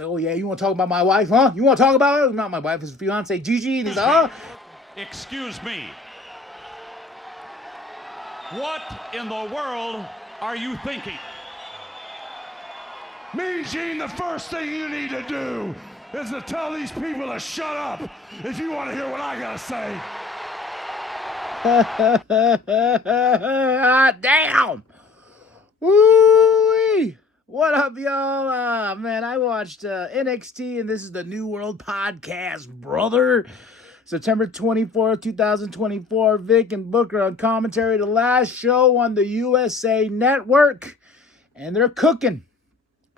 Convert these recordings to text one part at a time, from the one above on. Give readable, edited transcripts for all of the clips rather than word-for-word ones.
Oh, yeah, you want to talk about my wife, huh? You want to talk about her? Not my wife, his fiance, Gigi. And he's like, oh. Excuse me. What in the world are you thinking? Mean Gene, the first thing you need to do is to tell these people to shut up if you want to hear what I got to say. Ah, damn. Woo-wee. What up, y'all? Man, I watched NXT, and this is the New World Podcast, brother. September 24th, 2024. Vic and Booker on commentary. The last show on the USA Network. And they're cooking.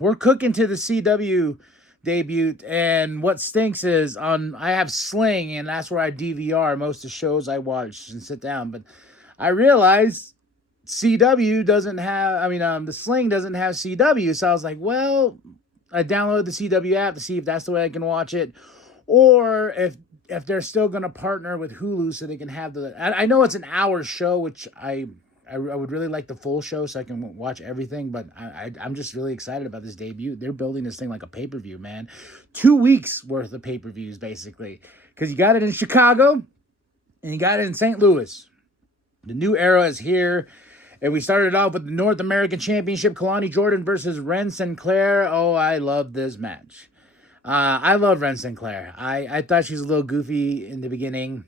We're cooking to the CW debut. And what stinks is I have Sling, and that's where I DVR most of the shows I watch and sit down. But I realized CW doesn't have, the Sling doesn't have CW. So I was like, well, I downloaded the CW app to see if that's the way I can watch it. Or if they're still going to partner with Hulu so they can have I know it's an hour show, which I would really like the full show so I can watch everything, but I'm just really excited about this debut. They're building this thing like a pay-per-view, man. 2 weeks worth of pay-per-views, basically. Because you got it in Chicago, and you got it in St. Louis. The new era is here. And we started off with the North American Championship, Kalani Jordan versus Ren Sinclair. Oh, I love this match. I love Ren Sinclair. I thought she was a little goofy in the beginning,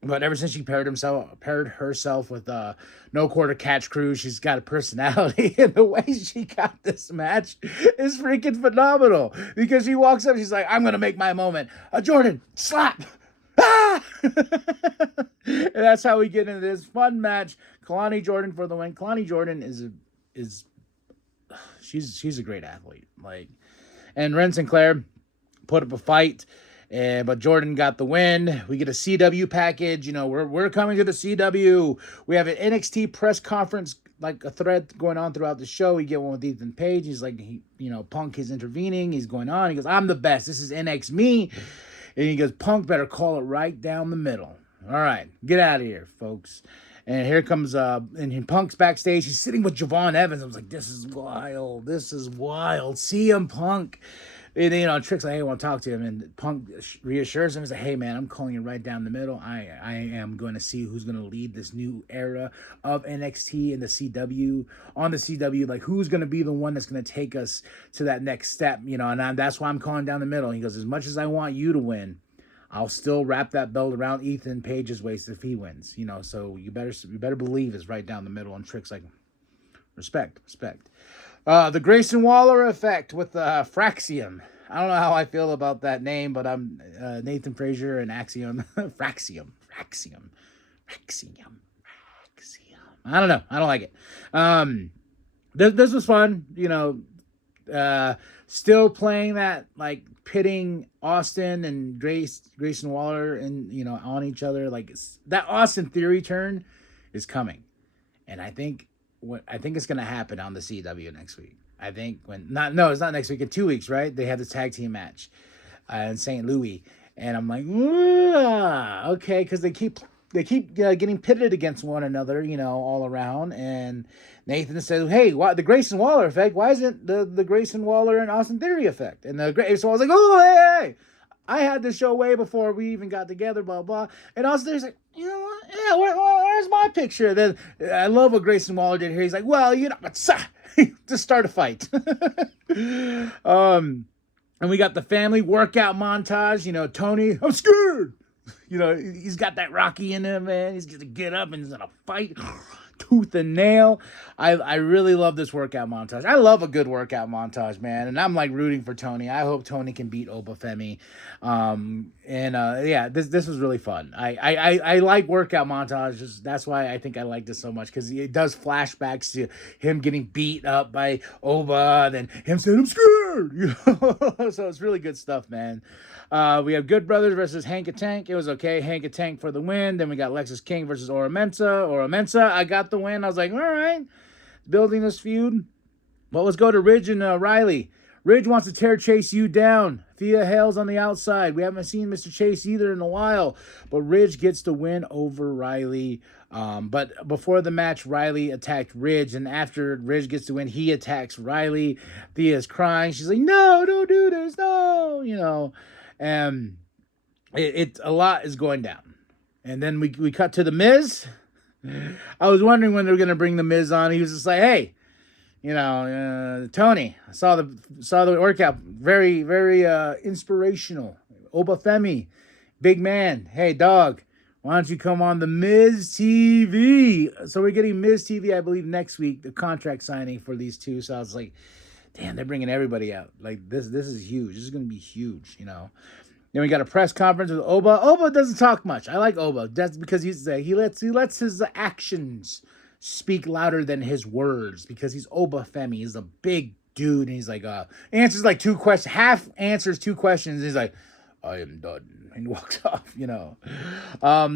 but ever since she paired herself with No Quarter Catch Crew, she's got a personality. And the way she got this match is freaking phenomenal. Because she walks up, she's like, I'm going to make my moment. Jordan, slap! Ah! And that's how we get into this fun match. Kalani Jordan for the win. Kalani Jordan she's a great athlete. And Ren Sinclair put up a fight, but Jordan got the win. We get a CW package. We're coming to the CW. We have an NXT press conference, like a thread going on throughout the show. We get one with Ethan Page. He's like, Punk is intervening. He's going on. He goes, I'm the best. This is NX me. And he goes, Punk better call it right down the middle. All right, get out of here, folks. And here comes, and Punk's backstage. He's sitting with Javon Evans. I was like, this is wild. This is wild. CM Punk. And, Trick's like, hey, I want to talk to him. And Punk reassures him. He's like, hey, man, I'm calling you right down the middle. I am going to see who's going to lead this new era of NXT and the CW. On the CW, like, who's going to be the one that's going to take us to that next step, and that's why I'm calling down the middle. He goes, as much as I want you to win, I'll still wrap that belt around Ethan Page's waist if he wins, so you better believe it's right down the middle. And Trick's like, respect. The Grayson Waller effect with Fraxium. I don't know how I feel about that name, but I'm Nathan Frazier and Axiom. Fraxium. I don't know. I don't like it. This was fun. Still playing that, like, pitting Austin and Grayson Waller and, on each other. Like, that Austin Theory turn is coming. And I think it's going to happen on the CW next week. It's not next week, in 2 weeks, right? They have this tag team match in St. Louis. And I'm like, okay, because they keep getting pitted against one another, all around. And Nathan said, hey, the Grayson Waller effect, why isn't the Grayson Waller and Austin Theory effect? And so I was like, oh, hey, I had this show way before we even got together, blah, blah. And Austin Theory's like, you know what? Yeah, where's my picture? Then I love what Grayson Waller did here. He's like, well, to start a fight. And we got the family workout montage. Tony, I'm scared. He's got that Rocky in him, man. He's going to get up and he's going to fight tooth and nail. I really love this workout montage. I love a good workout montage, man. And I'm like rooting for Tony. I hope Tony can beat Obafemi. This was really fun. I like workout montages. That's why I think I like this so much, because it does flashbacks to him getting beat up by Oba, then him saying, I'm scared. So it's really good stuff, man. We have Good Brothers versus Hank a Tank. It was okay. Hank a Tank for the win. Then we got Lexus King versus Ora Mensa. I got the win. I was like, all right, building this feud. Well, let's go to Ridge and Riley. Ridge wants to tear Chase U down. Thea Hale's on the outside. We haven't seen Mr. Chase either in a while. But Ridge gets the win over Riley. But before the match, Riley attacked Ridge. And after Ridge gets the win, he attacks Riley. Thea's crying. She's like, no, don't do this. No, you know. And it's a lot is going down. And then we cut to The Miz. I was wondering when they were going to bring The Miz on. He was just like, hey, you know, Tony, I saw the workout. Very, very inspirational. Obafemi, big man. Hey, dog, why don't you come on The Miz TV? So we're getting Miz TV, I believe, next week, the contract signing for these two. So I was like, damn, they're bringing everybody out. Like, this is huge. This is going to be huge, you know. Then we got a press conference with Oba. Oba doesn't talk much. I like Oba. That's because he lets his actions speak louder than his words, because he's Oba Femi. He's a big dude, and he's like answers like two questions, half answers two questions. He's like, I am done, and walks off. You know,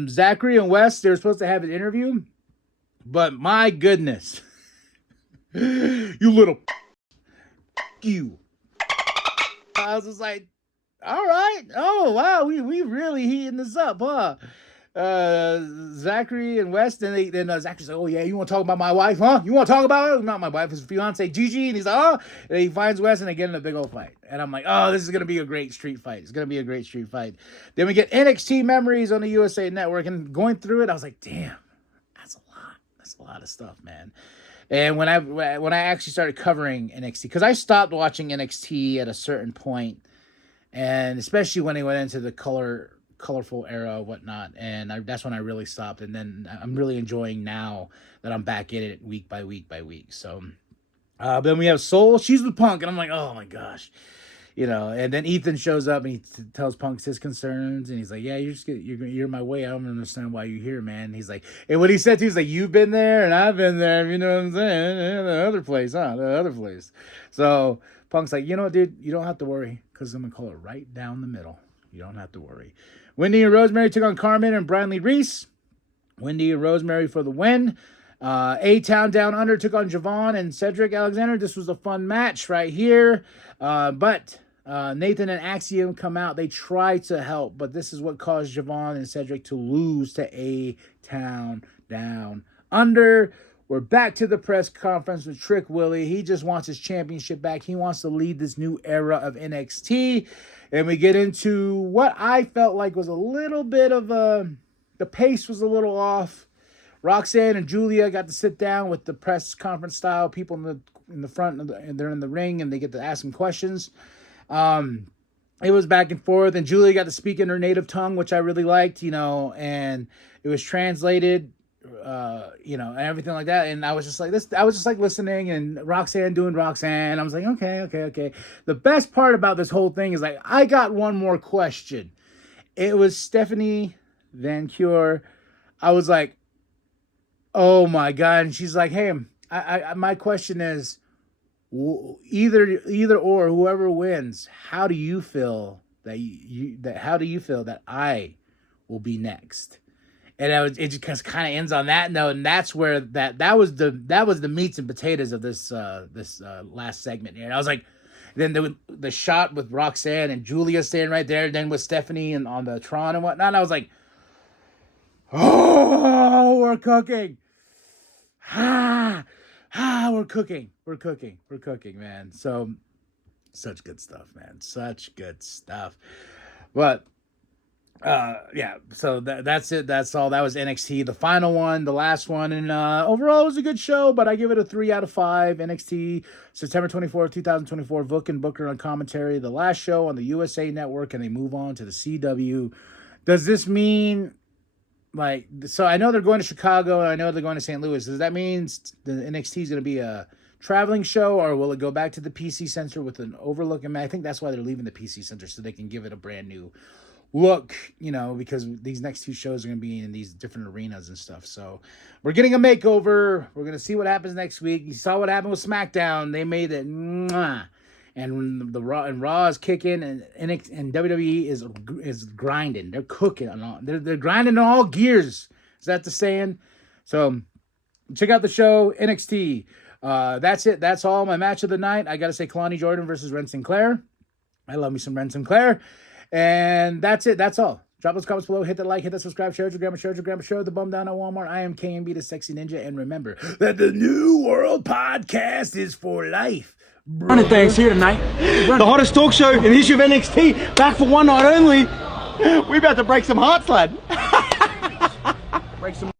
Zachary and Wes, they were supposed to have an interview, but my goodness, you little you. I was just like, all right. Oh, wow. We really heating this up, huh? Zachary and West, then Zachary's like, oh, yeah, you want to talk about my wife, huh? You want to talk about her? Not my wife, his fiance, Gigi. And he's like, oh. And he finds West, and they get in a big old fight. And I'm like, oh, this is going to be a great street fight. It's going to be a great street fight. Then we get NXT Memories on the USA Network. And going through it, I was like, damn, that's a lot. That's a lot of stuff, man. And when I actually started covering NXT, because I stopped watching NXT at a certain point, and especially when they went into the colorful era, whatnot, and that's when I really stopped. And then I'm really enjoying now that I'm back in it week by week by week. So, then we have Soul. She's with Punk, and I'm like, oh my gosh, you know. And then Ethan shows up and he tells Punk his concerns, and he's like, yeah, you're in my way. I don't understand why you're here, man. And he's like, and what he said to you, he's like, you've been there and I've been there. You know what I'm saying? The other place, huh? The other place. So Punk's like, you know what, dude, you don't have to worry, because I'm going to call it right down the middle. You don't have to worry. Wendy and Rosemary took on Carmen and Brandley Reese. Wendy and Rosemary for the win. A-Town Down Under took on Javon and Cedric Alexander. This was a fun match right here. But Nathan and Axiom come out. They try to help, but this is what caused Javon and Cedric to lose to A-Town Down Under. We're back to the press conference with Trick Willie. He just wants his championship back. He wants to lead this new era of NXT. And we get into what I felt like was a little bit of the pace was a little off. Roxanne and Julia got to sit down with the press conference style people in the front, and they're in the ring, and they get to ask them questions. It was back and forth, and Julia got to speak in her native tongue, which I really liked, you know, and it was translated. You know, and everything like that. And I was just like this. I was just like listening, and Roxanne doing Roxanne. I was like, okay. The best part about this whole thing is like, I got one more question. It was Stephanie Van Cure. I was like, oh my God. And she's like, hey, I my question is, either or, whoever wins, how do you feel how do you feel that I will be next? And it just kind of ends on that note, and that's where that was the meats and potatoes of this last segment here. And I was like, then the shot with Roxanne and Julia standing right there, then with Stephanie and on the Tron and whatnot. And I was like, oh, we're cooking, we're cooking, man. So such good stuff, man. Such good stuff, but. Yeah, so that's it. That's all. That was NXT, the final one, the last one, and overall it was a good show, but I give it a 3 out of 5. NXT, September 24th, 2024, Vuk and Booker on commentary, the last show on the USA Network, and they move on to the CW. Does this mean, like, so I know they're going to Chicago, and I know they're going to St. Louis. Does that mean the NXT is going to be a traveling show, or will it go back to the PC Center with an overlook? I mean, I think that's why they're leaving the PC Center, so they can give it a brand new look, you know, because these next two shows are going to be in these different arenas and stuff. So we're getting a makeover. We're going to see what happens next week. You saw what happened with SmackDown. They made it, and the Raw is kicking, and WWE is grinding. They're cooking on all. They're grinding on all gears. Is that the saying? So check out the show NXT. That's it. That's all. My match of the night. I got to say Kalani Jordan versus Ren Sinclair. I love me some Ren Sinclair. And that's it. That's all. Drop those comments below. Hit the like. Hit the subscribe. Share your grandma. Share your grandma. Share the bum down at Walmart. I am KMB, the Sexy Ninja. And remember that the New World Podcast is for life. Running things here tonight. The hottest talk show in the history of NXT. Back for one night only. We about to break some hearts, lad. Break some.